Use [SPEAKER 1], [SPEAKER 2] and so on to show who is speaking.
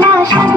[SPEAKER 1] 那山